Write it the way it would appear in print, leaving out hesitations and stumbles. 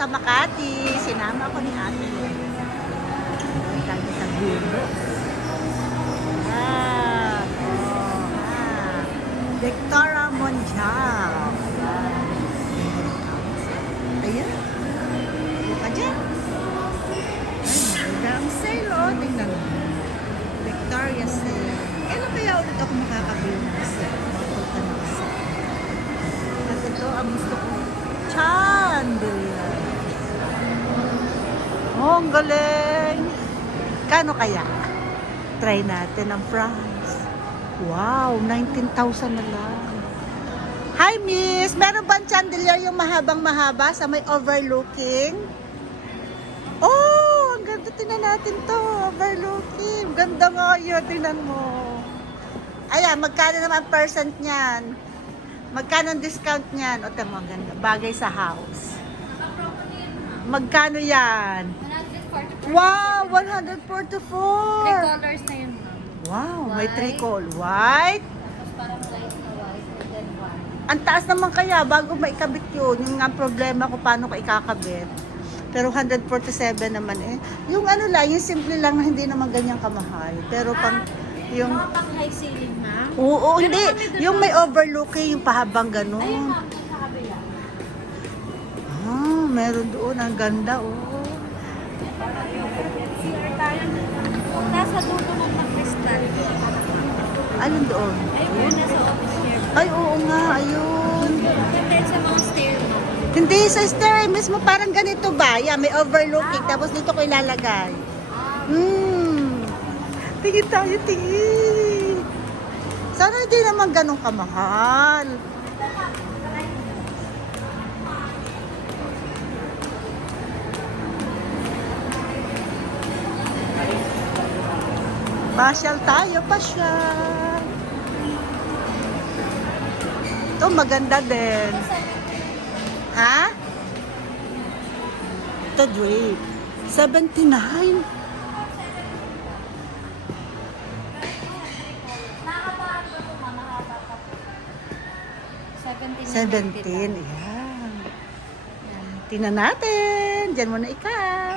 sa Makati. Sinama ko ni ate. Kami sa Gulo. Victoria Mondial. Ayan. Buka dyan. Ay, ang sale, oh. Tingnan mo. Victoria sale. Kailan kaya ulit ako makakabili ng sale? Mapunta ng sale. At ito, ang gusto ko. Chandelier. Oh, ang galing. Kano kaya? Try natin ang price. Wow, 19,000 na lang. Hi, miss. Meron bang chandelier yung mahabang-mahaba sa may overlooking? Oh, ang ganda. Tingnan natin to. Overlooking. Ganda nga yun. Tingnan mo. Ayan, magkano naman percent niyan? Magkano ang discount niyan? O, tama, ganda. Bagay sa house. Magkano yan? 144. Wow, 144. 3 colors na yun. Wow, may White. 3 call. White. Tapos parang light na white and then one. Ang taas naman kaya bago maikabit yun. Yung nga problema ko paano ko ikakabit. Pero 147 naman eh. Yung ano lang, yung simple lang, hindi naman ganyan kamahal. Pero pang yung... Mga pang high ceiling, ha? Oo, Meron hindi. kami doon. Yung may overlooking, yung pahabang Ayun ganun. nga, sa kabila. Ah, meron doon. Ang ganda, oh. CR tayo. Kung nasa dulo mo ng kristal. Alin doon? Ayun mo nasa office chair. Ay, oo nga, ayun. And then sa mga stair mo. Hindi, sa stair mismo parang ganito ba? Yeah, may overlooking. Tapos dito ko ilalagay. Tingin tayo, tingin. Sana hindi naman ganun kamahal. Pasyal tayo, pasyal. Ito maganda din. Ha? Ito drape. 79. Nakakapaan ba ito, mama? 17. Ayan. Tingnan natin. Diyan muna ikaw.